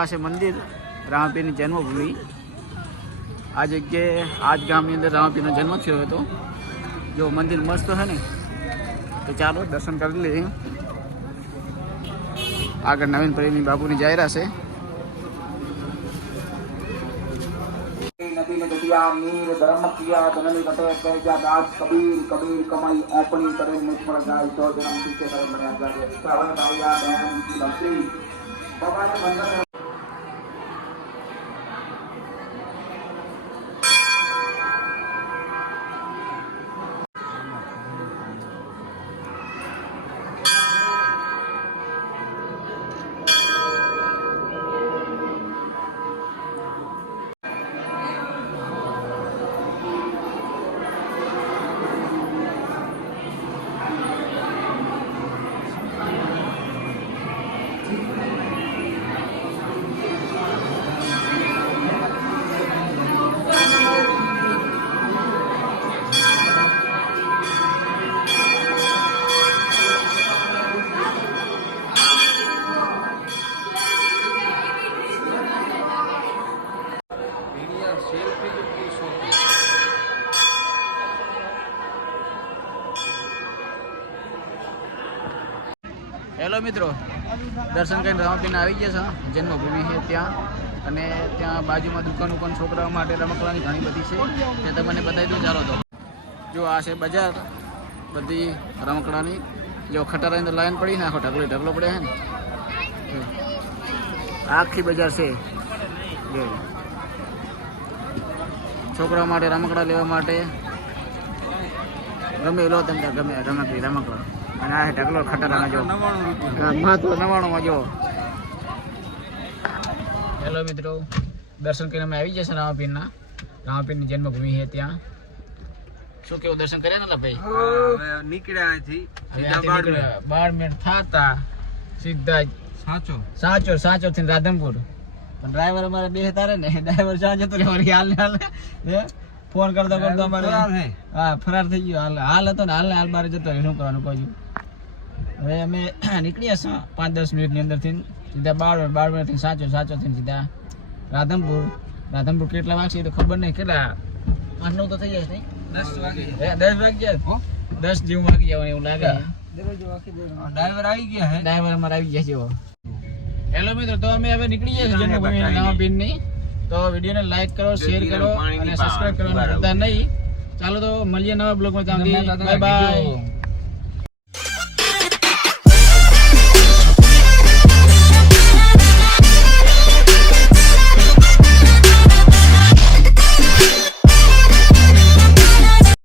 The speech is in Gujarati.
આ છે મંદિર રામાપીરની જન્મભૂમિ। આ જગ્યાએ આજ ગામની અંદર રામાપીરનો જન્મ થયો હતો। જો મંદિર મસ્ત છે ને, તો ચાલો દર્શન કરી લઈએ। આગળ નવીન પ્રેમી બાપુની જાહેરાત છે। मीर धर्म किया जननी कटे कैजा दास कबीर कबीर कमाई अपनी करे मुझपर गाय तो जन्म पीछे करे मर्या जाए श्रावण भाईया बहन की लक्ष्मी बाबा ने मंदिर હેલો મિત્રો, દર્શન કરીને રામાપીરને આવી ગયા છે। જન્મભૂમિ છે ત્યાં, અને ત્યાં બાજુમાં દુકાન છોકરાઓ માટે રમકડાની ઘણી બધી છે, તે તમને બતાવી દઉં। ચાલો તો જો આ છે બજાર બધી રમકડાની। જો ખટારાની અંદર લાઈન પડી ને, આખો ઢગલો પડે છે ને, આખી બજાર છે। જો છોકરાઓ માટે રમકડા લેવા માટે ગમે લો તમે, ગમે રમકડા। અને આ ઢગલો ખટારાના જો 99 જો। હેલો મિત્રો, દર્શન કરીને અમે આવી જશે રામાપીરની જન્મભૂમિ છે ત્યાં। શું કેવું, દર્શન કર્યા ને ભાઈ? નીકળ્યા સીધા બારમેર થાતા સીધા સાચો થી રાધનપુર। પણ ડ્રાઈવર અમારે બે તારે ને, ડ્રાઈવર જ્યાં જતો રહેવાની હાલ ફોન કરતો અમારે હા ફરાર થઈ ગયો। હાલ હતો ને, હાલ બાર જતો રહે। શું કરવાનું કહું? હવે અમે નીકળ્યા છીએ 5-10 મિનિટની અંદરથી સીધા બારમેરથી સાચો થઈને સીધા રાધનપુર કેટલા વાગશે તો ખબર નહીં, કેટલા 8-9 તો થઈ જશે નહીં? 10 વાગ્યા 10 જેવું વાગી જવાનું એવું લાગે। ડ્રાઈવર આવી ગયા હે, ડ્રાઈવર અમારે આવી ગયા છે। હેલો મિત્રો, તો અમે હવે નીકળી ગયા છીએ જન્મભૂમિ રામાપીરની। તો વિડીયોને લાઈક કરો, શેર કરો અને સબસ્ક્રાઇબ કરવાનું ભૂલતા નહીં। ચાલો તો મળીએ નવા બ્લોગમાં। Bye bye.